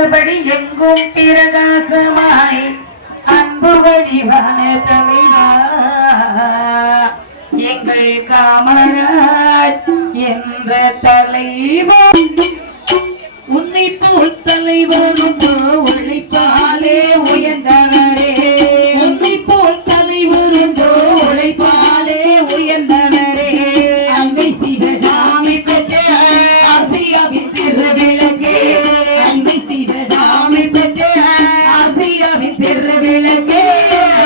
அந்தபடி எங்கும் பிரகாசமாய் அன்பு வடிவான தலைவா எங்கள் காமராஜ் என்ற தலைவா உன்னை போல் தலைவரும் உழைப்பாலே உயர்ந்தவரே உன்னை போல் தலைவரும் உழைப்பாலே உயர்ந்தவரே அன்னை சிவகாமி பெற்ற ஆசியாவின் திருவிளக்கே அன்னை சிவகாமி பெற்ற ஆசியாவின் திருவிளக்கே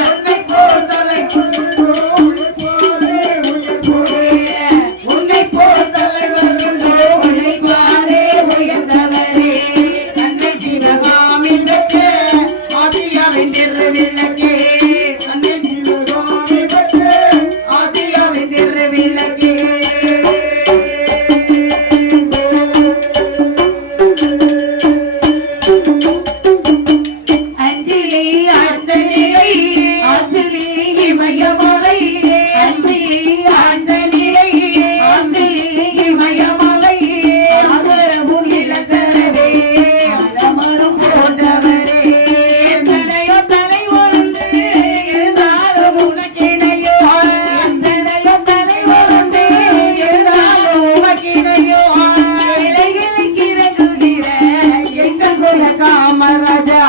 உன்னை போல் உன்னை போல் தலைவரும் உழைப்பாலே உயர்ந்தவரே அன்னை சிவகாமி பெற்ற ஆசியாவின் திருவிளக்கே அன்னை சிவகாமி பெற்ற ஆசியாவின் திருவிளக்கே அஞ்சிலே ஆண்டனியை ஆற்றிலே இமயமலை அஞ்சிலே ஆண்டனியை ஆற்றிலே இமயமலை ஆதரவும் இழந்தரவே அலமரும் போன்றவரே எத்தனையோ தலை ஒன்று இருந்தாலும் உனக்கிணையோ எத்தனையோ தலை ஒன்று இருந்தாலும் உனக்கிணையோ இலைகளை கிறங்குகிற எங்கள் குல காமராஜா